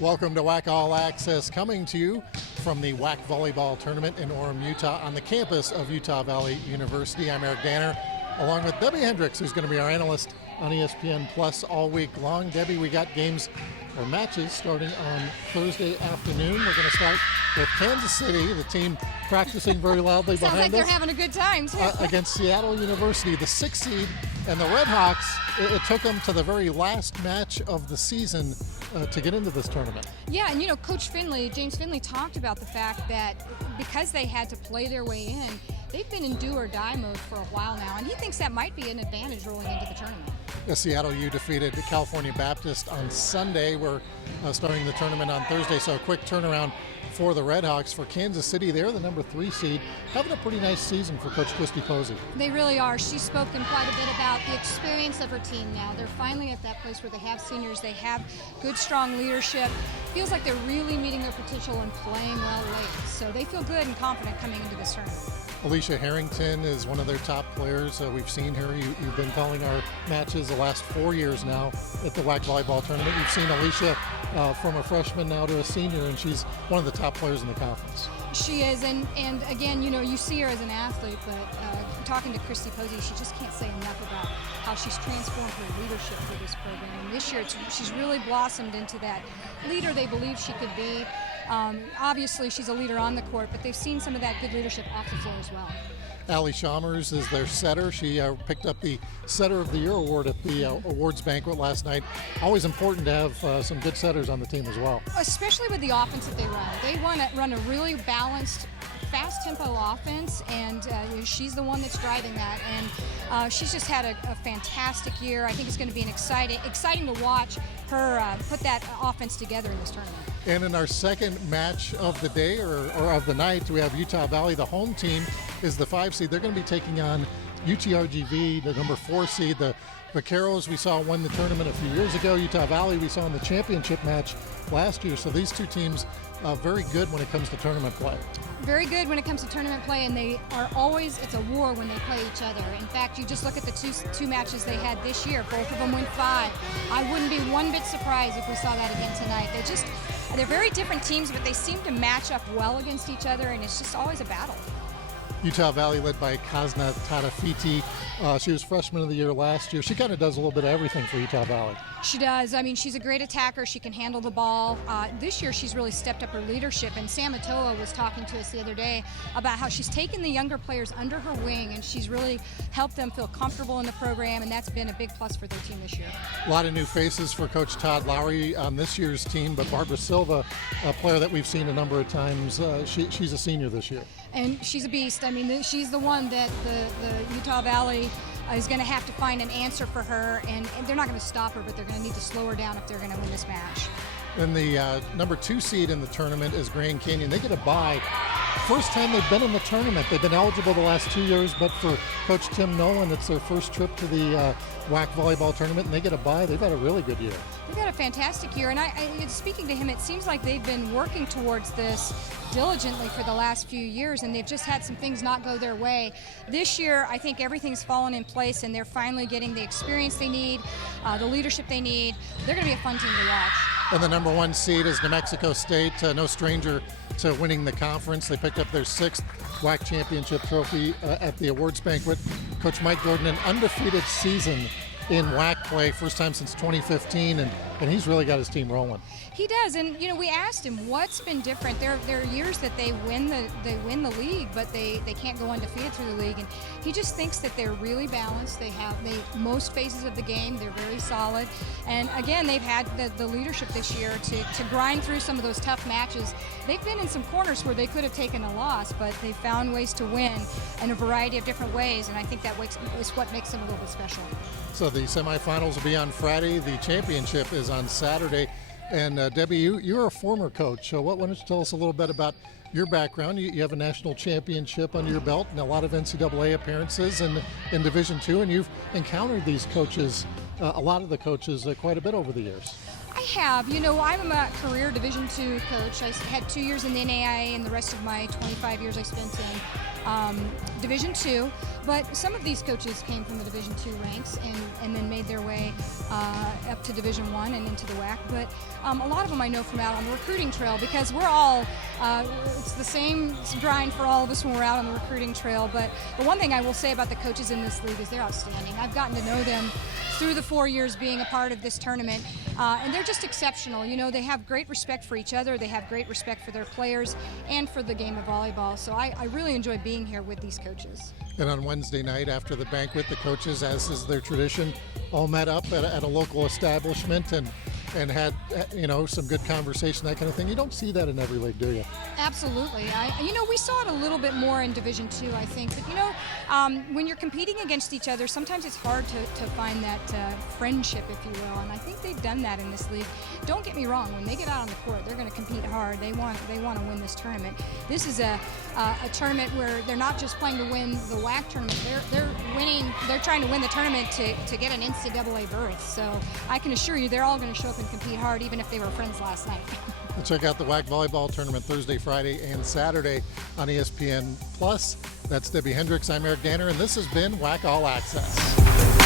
Welcome to WAC All Access, coming to you from the WAC Volleyball Tournament in Orem, Utah, on the campus of Utah Valley University. I'm Eric Danner, along with Debbie Hendricks, who's going to be our analyst on ESPN Plus all week long. Debbie, we got games or matches starting on Thursday afternoon. We're going to start with Kansas City, the team practicing very loudly behind us. Sounds like they're having a good time, too. Against Seattle University, the 6th seed. And the Red Hawks, it took them to the very last match of the season to get into this tournament. Yeah, and you know, Coach Finley, James Finley, talked about the fact that because they had to play their way in, they've been in do or die mode for a while now, and he thinks that might be an advantage rolling into the tournament. The Seattle U defeated California Baptist on Sunday. We're starting the tournament on Thursday, so a quick turnaround for the Red Hawks. For Kansas City, they're the number 3 seed, having a pretty nice season for Coach Christy Posey. They really are. She's spoken quite a bit about the experience of her team now. They're finally at that place where they have seniors, they have good, strong leadership. Feels like they're really meeting their potential and playing well late. So they feel good and confident coming into this tournament. Elisha Harrington is one of their top players. We've seen her. You've been calling our matches the last 4 years now at the WAC Volleyball Tournament. You've seen Elisha from a freshman now to a senior, and she's one of the top players in the conference. She is, and again, you know, you see her as an athlete, but talking to Christy Posey, she just can't say enough about how she's transformed her leadership for this program. And this year, she's really blossomed into that leader they believe she could be. Obviously, she's a leader on the court, but they've seen some of that good leadership off the floor as well. Allie Chalmers is their setter. She picked up the Setter of the Year award at the awards banquet last night. Always important to have some good setters on the team as well. Especially with the offense that they run. They want to run a really balanced, fast tempo offense, and she's the one that's driving that. And she's just had a fantastic year. I think it's going to be an exciting to watch her put that offense together in this tournament. And in our second match of the day or of the night, we have Utah Valley. The home team is the 5 seed. They're going to be taking on UTRGV, the number 4 seed. The Vaqueros we saw win the tournament a few years ago. Utah Valley we saw in the championship match last year. So these two teams very good when it comes to tournament play. Very good when it comes to tournament play, and they are always, it's a war when they play each other. In fact, you just look at the two matches they had this year. Both of them went 5. I wouldn't be one bit surprised if we saw that again tonight. They're very different teams, but they seem to match up well against each other, and it's just always a battle. Utah Valley led by Kazna Tadafiti. She was freshman of the year last year. She kind of does a little bit of everything for Utah Valley. She does. I mean, she's a great attacker. She can handle the ball. This year, she's really stepped up her leadership. And Sam Atoa was talking to us the other day about how she's taken the younger players under her wing, and she's really helped them feel comfortable in the program, and that's been a big plus for their team this year. A lot of new faces for Coach Todd Lowry on this year's team, but Barbara Silva, a player that we've seen a number of times, she's a senior this year. And she's a beast. I mean, she's the one that the Utah Valley is going to have to find an answer for her, and they're not going to stop her, but they're going to need to slow her down if they're going to win this match. And the number 2 seed in the tournament is Grand Canyon. They get a bye. First time they've been in the tournament. They've been eligible the last 2 years, but for Coach Tim Nolan, it's their first trip to the WAC Volleyball Tournament, and they get a bye. They've had a really good year. They've had a fantastic year, and speaking to him, it seems like they've been working towards this diligently for the last few years, and they've just had some things not go their way. This year, I think everything's fallen in place, and they're finally getting the experience they need, the leadership they need. They're going to be a fun team to watch. And the number 1 seed is New Mexico State, no stranger to winning the conference. They picked up their 6th WAC championship trophy at the awards banquet. Coach Mike Gordon, an undefeated season in WAC play, first time since 2015, and he's really got his team rolling. He does, and you know, we asked him what's been different. There are years that they win the league, but they can't go undefeated through the league. And he just thinks that they're really balanced. They most phases of the game, they're very solid. And again, they've had the leadership this year to grind through some of those tough matches. They've been in some corners where they could have taken a loss, but they found ways to win in a variety of different ways. And I think that is what makes them a little bit special. So the semifinals will be on Friday. The championship is on Saturday. And Debbie, you're a former coach, so why don't you tell us a little bit about your background? You have a national championship under your belt and a lot of NCAA appearances in Division II, and you've encountered these coaches, a lot of the coaches, quite a bit over the years. I have. You know, I'm a career Division II coach. I had 2 years in the NAIA, and the rest of my 25 years I spent in Division II. But some of these coaches came from the Division II ranks and then made their way up to Division I and into the WAC, but a lot of them I know from out on the recruiting trail, because we're all, it's the same grind for all of us when we're out on the recruiting trail. But the one thing I will say about the coaches in this league is they're outstanding. I've gotten to know them through the 4 years being a part of this tournament, and they're just exceptional. You know, they have great respect for each other, they have great respect for their players and for the game of volleyball. So I really enjoy being here with these coaches. And on Wednesday night after the banquet, the coaches, as is their tradition, all met up at a local establishment and had, you know, some good conversation, that kind of thing. You don't see that in every league, do you? Absolutely. You know, we saw it a little bit more in Division II, I think. But, you know, when you're competing against each other, sometimes it's hard to find that friendship, if you will. And I think they've done that in this league. Don't get me wrong. When they get out on the court, they're going to compete hard. They want to win this tournament. This is a tournament where they're not just playing to win the WAC tournament. They're winning. They're trying to win the tournament to get an NCAA berth. So I can assure you, they're all going to show up and compete hard, even if they were friends last night. Check out the WAC Volleyball Tournament Thursday, Friday, and Saturday on ESPN+. That's Debbie Hendricks. I'm Eric Danner, and this has been WAC All Access.